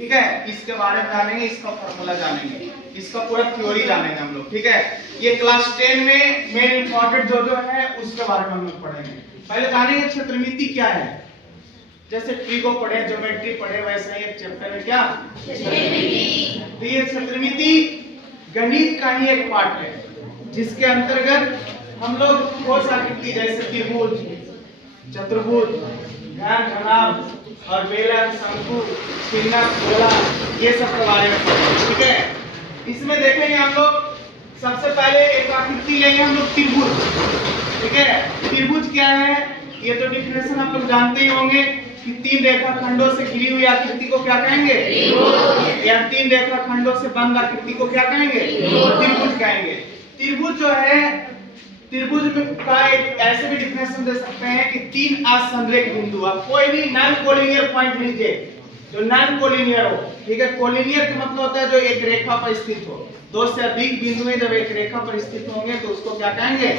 ठीक है, इसके बारे में जानेंगे, इसका फॉर्मूला जानेंगे, इसका पूरा थ्योरी जानेंगे हम लोग। ठीक है, ये क्लास 10 में मेन इंपॉर्टेंट जो है उसके बारे में हम लोग पढ़ेंगे। पहले जानेंगे क्षेत्रमिति क्या है। जैसे ट्री को पढ़े, ज्योमेट्री पढ़े, वैसा ही एक चैप्टर है क्या, क्षेत्रमिति। तो ये क्षेत्रमिति गणित का ही एक पार्ट है जिसके अंतर्गत हम लोग ठोस आकृति जैसे त्रिभुज, चतुर्भुज, घन, घनाभ और बेलन, शंकु, छिन्नक, गोला, ये सब के बारे में पढ़ेंगे। ठीक है, इसमें देखेंगे हम लोग सबसे पहले एक आकृति लेंगे हम लोग त्रिभुज। ठीक है, त्रिभुज क्या है ये तो डिफिनेशन आप लोग जानते ही होंगे कि तीन रेखाखंडों से घिरी हुई आकृति को क्या कहेंगे, त्रिभुज। या तीन रेखाखंडों से बंद आकृति को क्या कहेंगे, त्रिभुज कहेंगे। त्रिभुज जो है, त्रिभुज में का एक ऐसे भी डिफिनेशन दे सकते हैं कि तीन असंरेख बिंदु, आप कोई भी नॉन कोलिनियर पॉइंट लीजिए जो नॉन कोलिनियर हो। ठीक है, कोलिनियर का मतलब होता है जो एक रेखा पर स्थित हो। दो से अधिक बिंदु जब एक रेखा पर स्थित होंगे तो उसको क्या कहेंगे,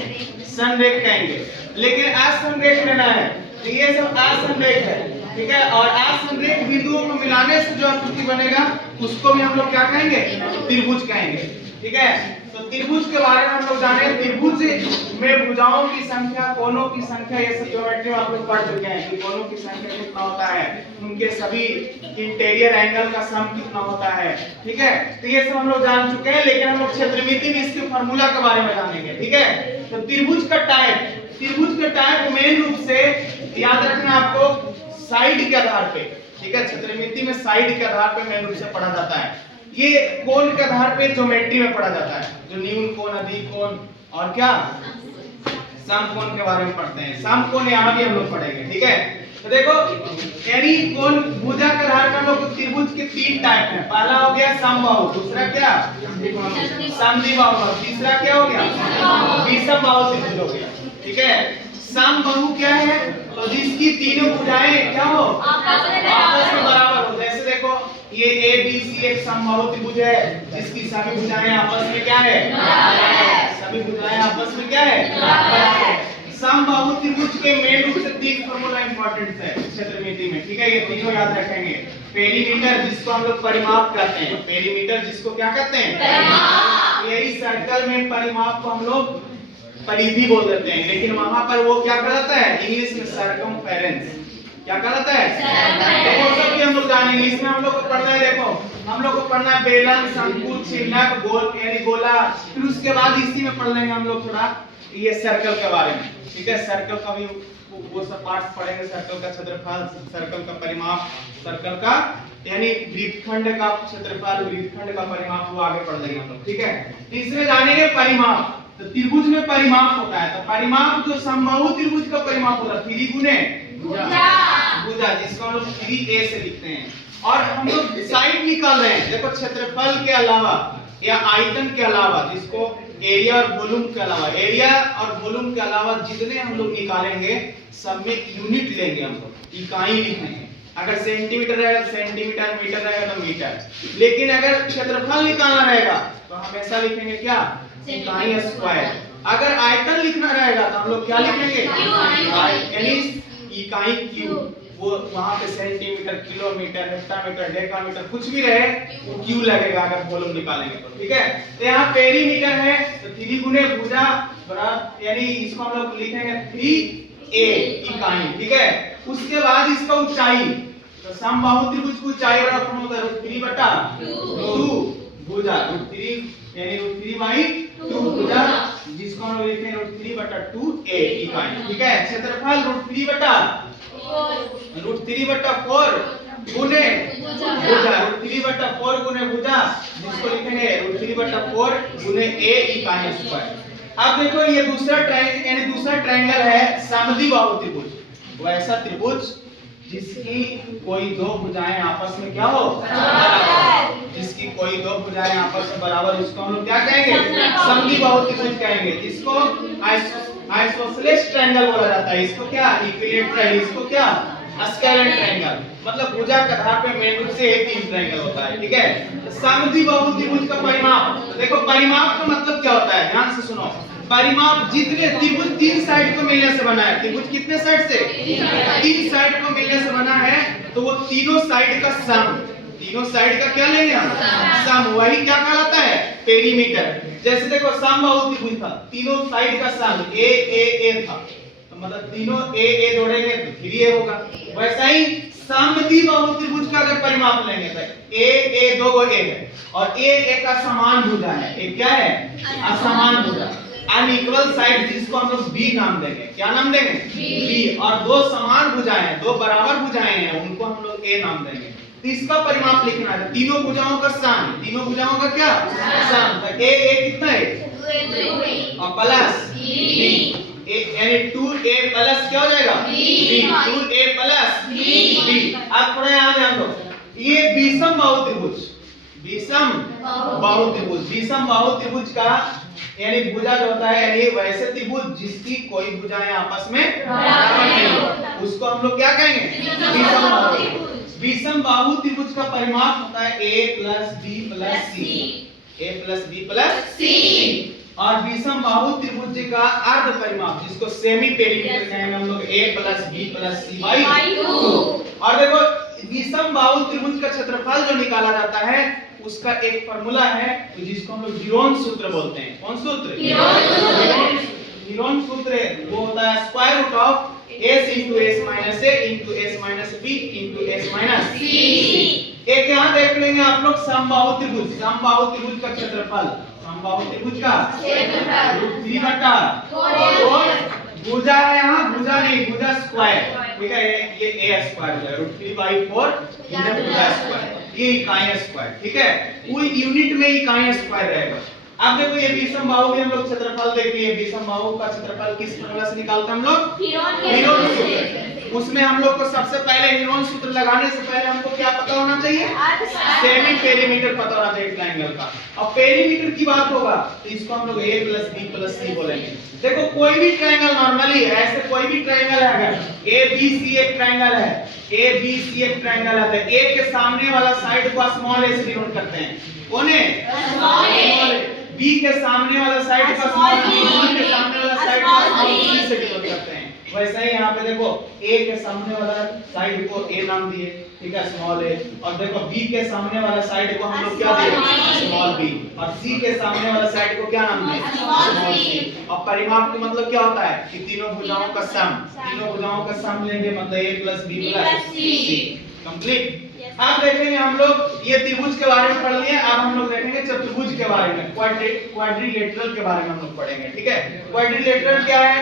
संरेख कहेंगे। लेकिन असंरेख लेना है तो ये सब असंरेख है। ठीक है, और असंरेख बिंदुओं को मिलाने से जो आकृति बनेगा उसको भी हम लोग क्या कहेंगे, त्रिभुज कहेंगे। ठीक है, तो त्रिभुज के बारे में हम लोग जाने। त्रिभुज में भुजाओं की संख्या, कोणों की संख्या, ये सब ज्योमेट्री में आप लोग पढ़ चुके हैं कि कोणों की संख्या कितना होता है, उनके सभी इंटीरियर एंगल का सम कितना होता है। ठीक है, तो ये सब हम लोग जान चुके हैं, लेकिन हम लोग क्षेत्रमिति में इसके फार्मूला के बारे में जानेंगे। ठीक है, तो त्रिभुज का टाइप मेन रूप से याद रखना आपको साइड के आधार पे। ठीक है, क्षेत्रमिति में साइड के आधार पे मेन रूप से पढ़ा जाता है। ये कोण के आधार पे ज्योमेट्री में पढ़ा जाता है, जो न्यून कोण, अधिक कोण और क्या समकोण के बारे में पढ़ते हैं। समकोण यहाँ भी हम लोग पढ़ेंगे। ठीक है, तो देखो यानी कोण भुजा के आधार पर हम लोग त्रिभुज के तीन टाइप हैं। पहला हो गया समबाहु, दूसरा क्या समद्विबाहु, तीसरा क्या हो गया विषमबाहु त्रिभुज हो गया। ठीक है, समबाहु क्या है, तो जिसकी तीनों भुजाएं क्या हो, आपस में बराबर हो। जैसे देखो ये ABC एक समबाहु त्रिभुज है जिसकी सभी भुजाएं आपस में क्या है, सभी भुजाएं आपस में क्या है, समबाहु त्रिभुज के मेन रूप से तीन फार्मूला इंपॉर्टेंट है क्षेत्रमिति में। ठीक है, ये तीनों याद रखेंगे। पेरीमीटर जिसको हम लोग परिमाप कहते हैं, पेरीमीटर जिसको क्या कहते हैं, परिमाप। यही सर्कल में परिमाप को हम लोग परिधि बोल देते हैं, लेकिन वहां पर वो क्या कहलाता है, इंग्लिश में सर्कमफेरेंस। क्या कहलाता है, तो वो सब भी हम लोग जानेंगे। इसमें हम लोग को पढ़ना है, देखो हम लोग को पढ़ना है बेलन, शंकु, छिन्नक, गोल यानी गोला। फिर उसके बाद इसी में पढ़ लेंगे हम लोग थोड़ा ये सर्कल के बारे में। ठीक है, सर्कल का भी वो सब पार्ट पढ़ेंगे, सर्कल का क्षेत्रफल, सर्कल का परिमाप, सर्कल का यानी वृत्तखंड का क्षेत्रफल, वृत्तखंड का परिमाप, वो आगे पढ़ लेंगे हम लोग। ठीक है, तीसरे जानेंगे परिमाप। तो त्रिभुज में परिमाप होता है, तो परिमाप जो समबाहु त्रिभुज का परिमाप होता है, त्रिगुणे भुजा, जिसको हम लोग 3a से लिखते हैं। और हम लोग साइड निकाल रहे हैं, देखो क्षेत्रफल के अलावा या आयतन के अलावा, जिसको एरिया और वॉल्यूम के अलावा, एरिया और वॉल्यूम के अलावा जितने हम लोग निकालेंगे सब में यूनिट लेंगे, हम लोग इकाई लिखेंगे। अगर सेंटीमीटर रहेगा तो सेंटीमीटर, मीटर रहेगा तो मीटर। लेकिन अगर क्षेत्रफल निकालना रहेगा तो हमेशा लिखेंगे क्या, इकाई स्क्वायर। अगर आयतन लिखना रहेगा तो हम लोग क्या लिखेंगे, यानी इकाई क्यूब। वो वहां पे सेंटीमीटर, किलोमीटर, हेक्टामीटर, डेकामीटर कुछ भी रहे वो क्यू लगेगा अगर वॉल्यूम निकालेंगे तो। ठीक है, तो यहाँ पेरीमीटर है तो 3 गुने भुजा बराबर, यानी इसको हम लोग लिखेंगे 3a इकाई। ठीक है, उसके बाद इसका ऊंचाई, तो समबाहु त्रिभुज की ऊंचाई बराबर होता है √3/2 भुजा, √3 यानी √3/2 भुजा, जिसको हम लोग लिखते हैं √3/2a इकाई। ठीक है, क्षेत्रफल √3/4 गुने भुजा, √3/4 गुने भुजा, जिसको लिखेंगे √3/4 गुने a इकाई स्क्वायर। अब देखो ये दूसरा ट्रायंगल, यानी दूसरा ट्रायंगल है समद्विबाहु त्रिभुज। वैसा त्रिभुज जिसकी कोई दो भुजाएं आपस में क्या हो, बराबर, जिसकी कोई दो भुजाएं आपस में बराबर, उसको हम लोग क्या कहेंगे, समद्विबाहु त्रिभुज कहेंगे। जिसको आइसोसेलेस ट्रायंगल बोला जाता है। इसको क्या, इक्विलैटरल, इसको क्या, स्केलेन ट्रायंगल। मतलब भुजा के आधार पे मेन रूप से एक तीन ट्रायंगल होता है। ठीक है, समद्विबाहु त्रिभुज का परिमाप, तो देखो परिमाप का मतलब क्या होता है, ध्यान से सुनो। परिमाप जितने त्रिभुज तीन साइड को मिलने से बना है, त्रिभुज कितने साइड से, तीन साइड को मिलने से बना है, तो वो तीनों साइड का सम तीनों साइड का क्या लेंगे हम? सम। वही क्या कहलाता है? पेरीमीटर। जैसे देखो समबाहु त्रिभुज था, तीनों साइड का सम ए था, तो मतलब तीनों ए जोड़ेंगे तो 3a होगा। वैसा ही समद्विबाहु त्रिभुज का अगर परिमाप लेंगे तो ए दो गो ए है और एक असमान भुजा है। एक क्या है? असमान भुजा। अनइक्वल साइड, जिसको हम लोग बी नाम देंगे। क्या नाम देंगे? बी। और दो समान भुजाएं, दो बराबर भुजाएं हैं, उनको हम लोग ए नाम देंगे। तो इसका परिमाप लिखना है, तीनों भुजाओं का सम। तीनों भुजाओं का क्या? सम। तो ए कितना है? और प्लस बी, यानी 2a प्लस क्या हो जाएगा? b। 2a plus b। अब थोड़ा यहाँ ध्यान दो, ये विषम बाहु त्रिभुज, विषम बाहु त्रिभुज, विषम बाहु त्रिभुज का यानी भुजा जो होता है, यानी वैसे त्रिभुज जिसकी कोई भुजाएं आपस में बराबर नहीं हो, उसको हम लोग क्या कहेंगे? विषम बाहु त्रिभुज। विषम बाहु त्रिभुज का परिमाप होता है a plus b plus c, a plus b plus c। और विषम बाहु त्रिभुज का अर्ध परिमाप, जिसको सेमी पेरीमीटर कहेंगे हम लोग, a plus b plus c by 2। और देखो विषम बाहु त्रिभुज का क्षेत्रफल जो निकाला जाता है उसका एक फार्मूला है जिसको हम लोग हीरोन सूत्र बोलते हैं। कौन सूत्र? हीरोन सूत्र। वो होता है square root of s into s minus a into s minus b into s minus c। एक यहाँ देख लेंगे आप लोग समबाहु त्रिभुज, समबाहु त्रिभुज का क्षेत्रफल, समबाहु त्रिभुज का क्षेत्रफल √3 बटा 4 भुजा है, यहाँ भुजा नहीं, भुजा स्क्वायर, ठीक है, ये a स्क्वायर है √3/4 भुजा स्क्वायर, ये इकाई स्क्वायर, ठीक है, वो यूनिट में इकाई स्क्वायर रहेगा। अब देखो ये विषम बाहु भी हम लोग क्षेत्रफल देख लिए, विषम बाहु का क्षेत्रफल किस फॉर्मूला से निकालते हैं हम लोग? हीरोन सूत्र। उसमें हम लोग को सबसे पहले हीरोन सूत्र लगाने से पहले हमको क्या पता होना चाहिए? सेमी पेरीमीटर पता होना चाहिए ट्रायंगल का। अब पेरीमीटर की बात होगा तो इसको हम लोग a plus b plus c बोलेंगे। देखो कोई भी ट्रायंगल नॉर्मली है, ऐसे कोई भी ट्रायंगल है, अगर ABC एक ट्रायंगल है, ABC एक ट्रायंगल है, तो a के सामने वाला साइड को स्मॉल a से डिनोट करते हैं। कौन है? Small a। b के सामने वाला साइड का स्मॉल b, c के सामने वाला साइड का स्मॉल c से डिनोट करते हैं। वैसा ही यहाँ पे देखो a के सामने वाला साइड को a नाम दिए, ठीक है, स्मॉल a, और देखो b के सामने वाला साइड को हम लोग क्या दिए? स्मॉल b, और c के सामने वाला साइड को क्या नाम दिए? Small c। और परिमाप का मतलब क्या होता है कि तीनों भुजाओं का सम, तीनों भुजाओं का सम लेंगे, मतलब a plus b plus c। Complete. अब देखेंगे हम लोग ये त्रिभुज के बारे में पढ़ लिए, अब हम लोग देखेंगे चतुर्भुज के बारे में, क्वाड्रिलेटरल के बारे में हम लोग पढ़ेंगे, ठीक है। क्वाड्रिलेटरल क्या है?